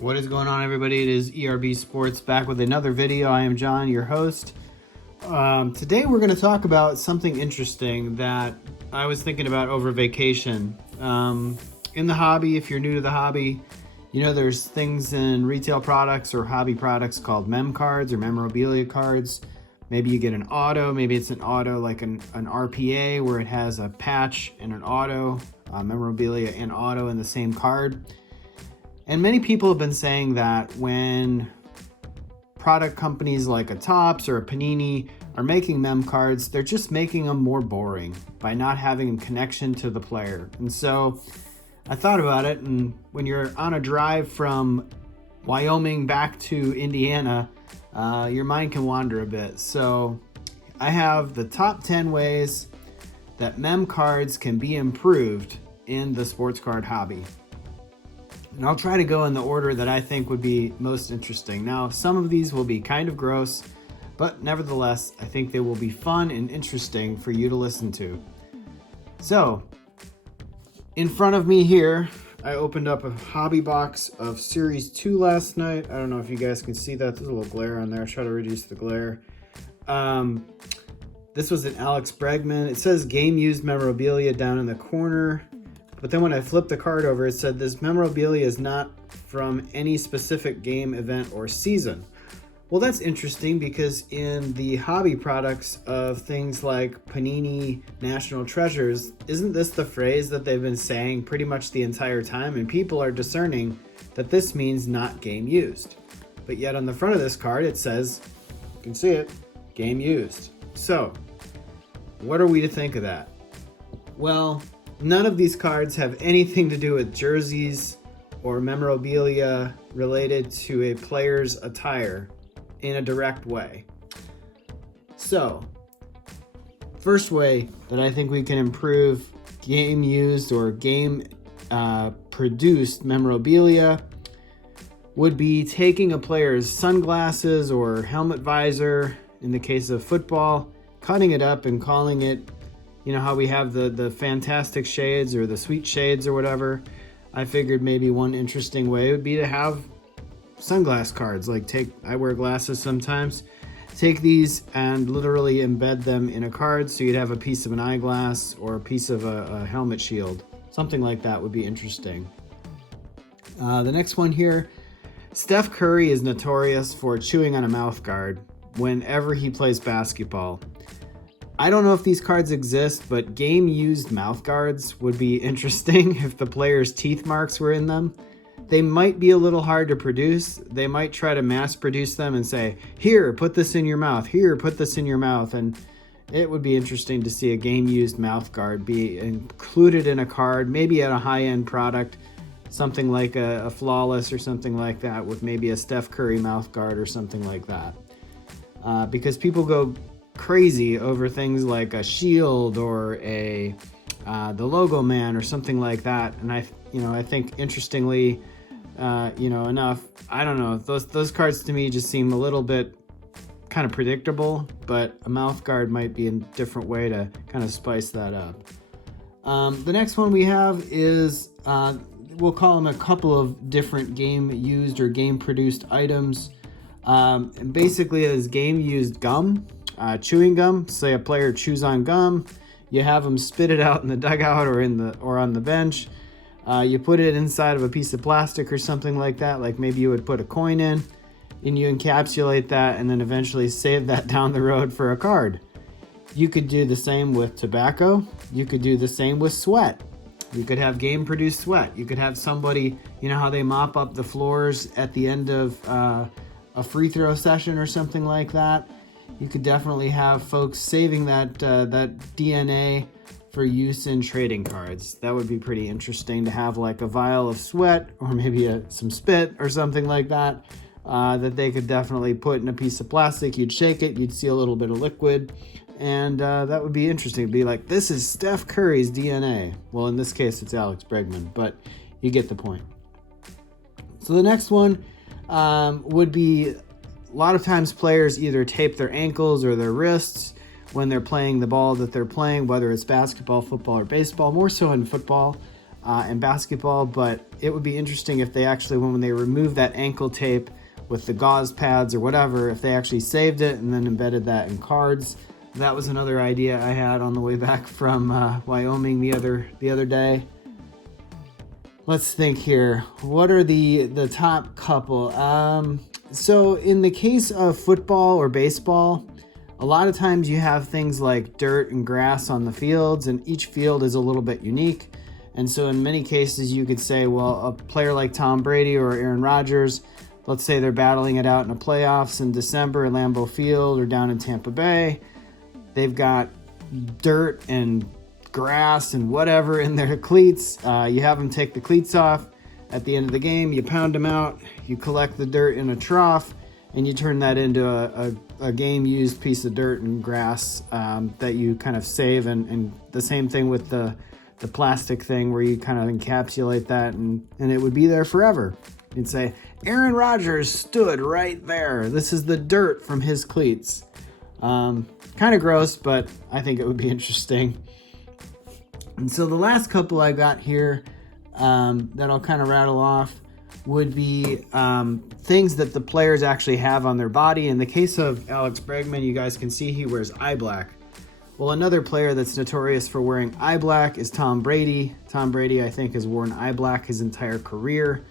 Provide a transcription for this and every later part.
What is going on, everybody? It is ERB Sports back with another video. I am John, your host. Today we're going to talk about something interesting that I was thinking about over vacation. In the hobby, if you're new to the hobby, you know there's things in retail products or hobby products called mem cards or memorabilia cards. Maybe you get an auto, maybe it's an auto like an RPA where it has a patch and an auto, memorabilia and auto in the same card. And many people have been saying that when product companies like a Topps or a Panini are making mem cards, they're just making them more boring by not having a connection to the player. And so I thought about it, and when you're on a drive from Wyoming back to Indiana, your mind can wander a bit. So I have the top 10 ways that mem cards can be improved in the sports card hobby. And I'll try to go in the order that I think would be most interesting. Now, some of these will be kind of gross, but nevertheless, I think they will be fun and interesting for you to listen to. So, in front of me here, I opened up a hobby box of Series 2 last night. I don't know if you guys can see that. There's a little glare on there. I'll try to reduce the glare. This was an Alex Bregman. It says game used memorabilia down in the corner. But then when I flipped the card over, it said this memorabilia is not from any specific game, event, or season. Well, that's interesting because in the hobby products of things like Panini National Treasures, isn't this the phrase that they've been saying pretty much the entire time? And people are discerning that this means not game used. But yet on the front of this card, it says, you can see it, game used. So, what are we to think of that? Well, none of these cards have anything to do with jerseys or memorabilia related to a player's attire in a direct way. So, first way that I think we can improve game used or game produced memorabilia would be taking a player's sunglasses or helmet visor, in the case of football, cutting it up and calling it, you know how we have the fantastic shades or the sweet shades or whatever. I figured maybe one interesting way would be to have sunglass cards. I wear glasses sometimes. Take these and literally embed them in a card so you'd have a piece of an eyeglass or a piece of a helmet shield. Something like that would be interesting. The next one here, Steph Curry is notorious for chewing on a mouth guard whenever he plays basketball. I don't know if these cards exist, but game-used mouth guards would be interesting if the player's teeth marks were in them. They might be a little hard to produce. They might try to mass produce them and say, here, put this in your mouth. Here, put this in your mouth. And it would be interesting to see a game-used mouth guard be included in a card, maybe at a high-end product, something like a Flawless or something like that, with maybe a Steph Curry mouth guard or something like that. Because people go crazy over things like a shield or the logo man or something like that. And I think interestingly, enough, I don't know, those cards to me just seem a little bit kind of predictable, but a mouth guard might be a different way to kind of spice that up. The next one we have is, we'll call them a couple of different game used or game produced items. And basically it is game used gum. Chewing gum. Say a player chews on gum, you have them spit it out in the dugout or on the bench. You put it inside of a piece of plastic or something like that, like maybe you would put a coin in, and you encapsulate that and then eventually save that down the road for a card. You could do the same with tobacco. You could do the same with sweat. You could have game produced sweat. You could have somebody, you know how they mop up the floors at the end of a free throw session or something like that. You could definitely have folks saving that DNA for use in trading cards. That would be pretty interesting to have, like a vial of sweat or maybe some spit or something like that, that they could definitely put in a piece of plastic. You'd shake it, you'd see a little bit of liquid, and that would be interesting. It'd be like, this is Steph Curry's DNA. Well, in this case, it's Alex Bregman, but you get the point. So the next one would be, a lot of times players either tape their ankles or their wrists when they're playing the ball that they're playing, whether it's basketball, football, or baseball, more so in football. in basketball, but it would be interesting if they actually, when they remove that ankle tape with the gauze pads or whatever, if they actually saved it and then embedded that in cards. That was another idea I had on the way back from Wyoming the other day. Let's think here. What are the top couple? So in the case of football or baseball, a lot of times you have things like dirt and grass on the fields, and each field is a little bit unique. And so in many cases you could say, well, a player like Tom Brady or Aaron Rodgers, let's say they're battling it out in the playoffs in December at Lambeau Field or down in Tampa Bay. They've got dirt and grass and whatever in their cleats. You have them take the cleats off. At the end of the game, you pound them out, you collect the dirt in a trough, and you turn that into a game-used piece of dirt and grass that you kind of save. And the same thing with the plastic thing where you kind of encapsulate that, and it would be there forever. You'd say, Aaron Rodgers stood right there. This is the dirt from his cleats. Kind of gross, but I think it would be interesting. And so the last couple I got here that I'll kind of rattle off would be things that the players actually have on their body. In the case of Alex Bregman, you guys can see he wears eye black. Well, another player that's notorious for wearing eye black is Tom Brady. Tom Brady, I think, has worn eye black his entire career.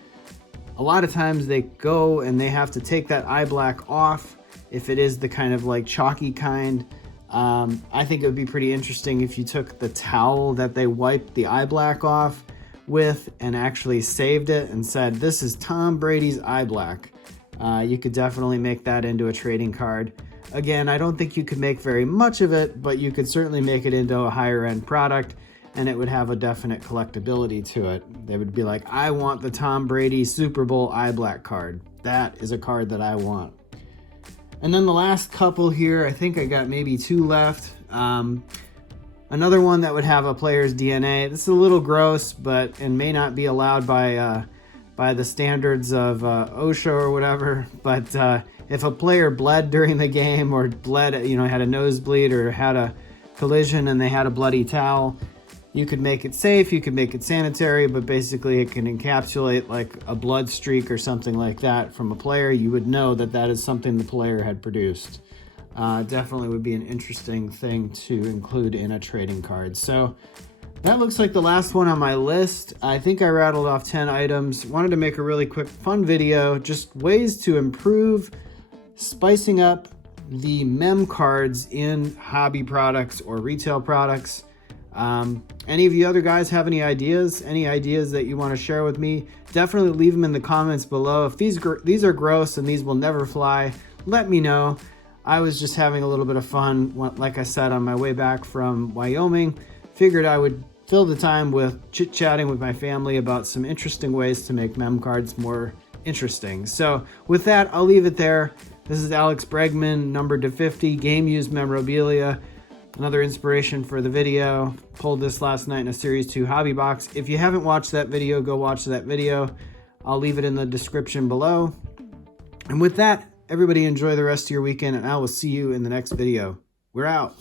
A lot of times they go and they have to take that eye black off if it is the kind of like chalky kind. I think it would be pretty interesting if you took the towel that they wiped the eye black off with and actually saved it and said, this is Tom Brady's eye black. You could definitely make that into a trading card. Again, I don't think you could make very much of it, but you could certainly make it into a higher end product, and it would have a definite collectability to it. They would be like, I want the Tom Brady Super Bowl eye black card. That is a card that I want. And then the last couple here, I think I got maybe two left. Another one that would have a player's DNA. This is a little gross, but and may not be allowed by the standards of OSHA or whatever. But if a player bled during the game or bled, had a nosebleed or had a collision and they had a bloody towel, you could make it safe, you could make it sanitary, but basically it can encapsulate like a blood streak or something like that from a player. You would know that that is something the player had produced. Definitely would be an interesting thing to include in a trading card. So that looks like the last one on my list. I think I rattled off 10 items. Wanted to make a really quick fun video, just ways to improve spicing up the mem cards in hobby products or retail products. Any of you other guys have any ideas that you want to share with me? Definitely leave them in the comments below. If these are gross and these will never fly, let me know. I was just having a little bit of fun, like I said, on my way back from Wyoming. Figured I would fill the time with chit-chatting with my family about some interesting ways to make mem cards more interesting. So with that, I'll leave it there. This is Alex Bregman, numbered to 50, game used memorabilia. Another inspiration for the video. Pulled this last night in a Series 2 hobby box. If you haven't watched that video, go watch that video. I'll leave it in the description below. And with that, everybody enjoy the rest of your weekend, and I will see you in the next video. We're out.